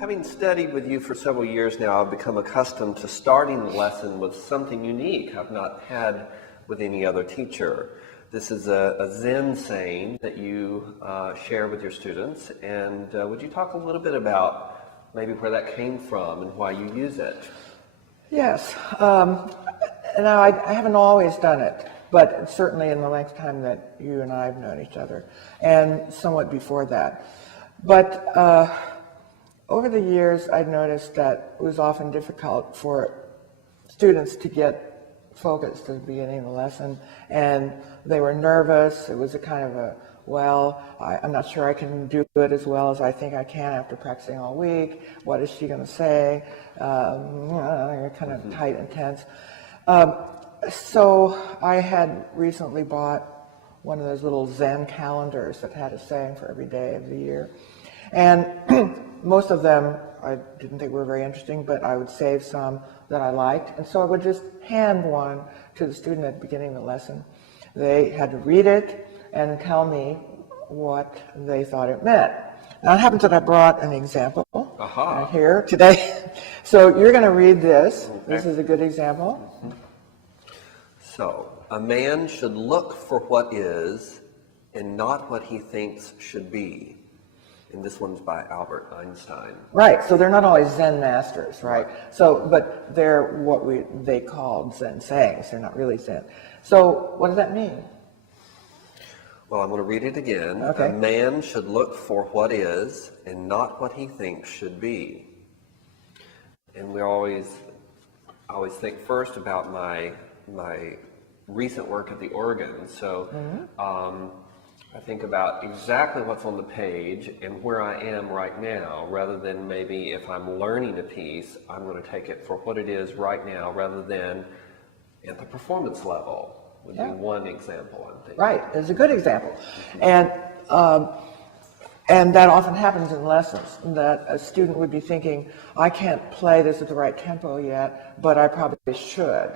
Having studied with you for several years now, I've become accustomed to starting the lesson with something unique I've not had with any other teacher. This is a Zen saying that you share with your students, and would you talk a little bit about maybe where that came from and why you use it? Yes. Now, I haven't always done it, but certainly in the length of time that you and I have known each other, and somewhat before that. But over the years, I'd noticed that it was often difficult for students to get focused at the beginning of the lesson, and they were nervous. It was a kind of a, well, I'm not sure I can do it as well as I think I can after practicing all week. What is she going to say? You're kind of tight and tense. So I had recently bought one of those little Zen calendars that had a saying for every day of the year. And most of them I didn't think were very interesting, but I would save some that I liked. And so I would just hand one to the student at the beginning of the lesson. They had to read it and tell me what they thought it meant. Now it happens that I brought an example here today. So you're going to read this. Okay. This is a good example. Mm-hmm. So, a man should look for what is and not what he thinks should be. And this one's by Albert Einstein. Right, so they're not always Zen masters, right? So, but they're what they called Zen sayings. They're not really Zen. So, what does that mean? Well, I'm going to read it again. Okay. A man should look for what is and not what he thinks should be. And I always think first about my recent work at the organ. So, I think about exactly what's on the page and where I am right now, rather than maybe if I'm learning a piece, I'm going to take it for what it is right now, rather than at the performance level. Would be one example, I'm thinking. Right, it's a good example. And that often happens in lessons, that a student would be thinking, I can't play this at the right tempo yet, but I probably should.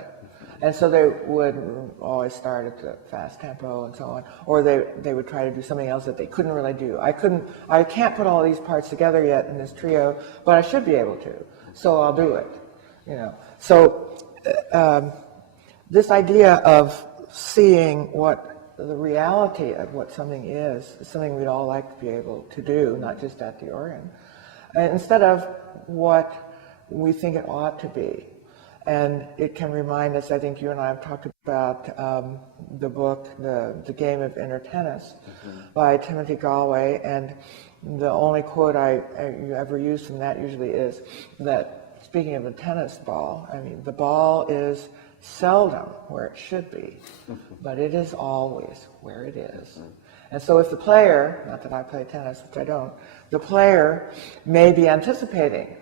And so they would always start at the fast tempo and so on, or they would try to do something else that they couldn't really do. I can't put all these parts together yet in this trio, but I should be able to, so I'll do it. So this idea of seeing what the reality of what something is something we'd all like to be able to do, not just at the organ, and instead of what we think it ought to be. And it can remind us, I think you and I have talked about the book, The Game of Inner Tennis by Timothy Galway, and the only quote you ever use from that usually is that, speaking of the tennis ball, I mean, the ball is seldom where it should be, but it is always where it is. And so if the player, not that I play tennis, which I don't, the player may be anticipating,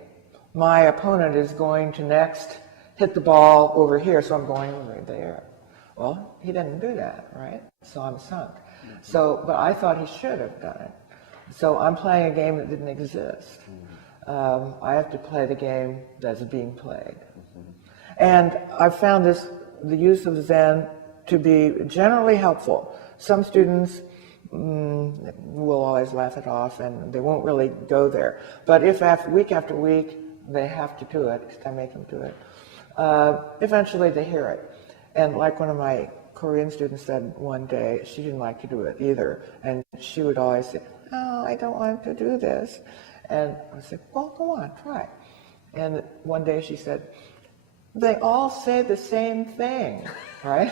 my opponent is going to next hit the ball over here, so I'm going over there. Well, he didn't do that, right? So I'm sunk. So, but I thought he should have done it. So I'm playing a game that didn't exist. I have to play the game that's being played. And I've found the use of Zen to be generally helpful. Some students will always laugh it off and they won't really go there. But if week after week they have to do it, because I make them do it, eventually they hear it. And like one of my Korean students said one day, she didn't like to do it either. And she would always say, oh, I don't want to do this. And I said, well, go on, try. And one day she said, they all say the same thing, right?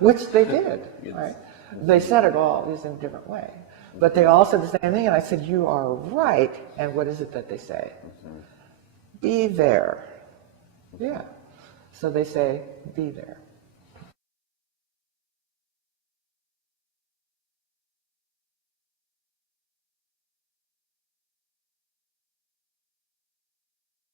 Which they did, right? They said it all just in a different way. But they all said the same thing, and I said, you are right. And what is it that they say? Be there. Yeah. So they say, be there.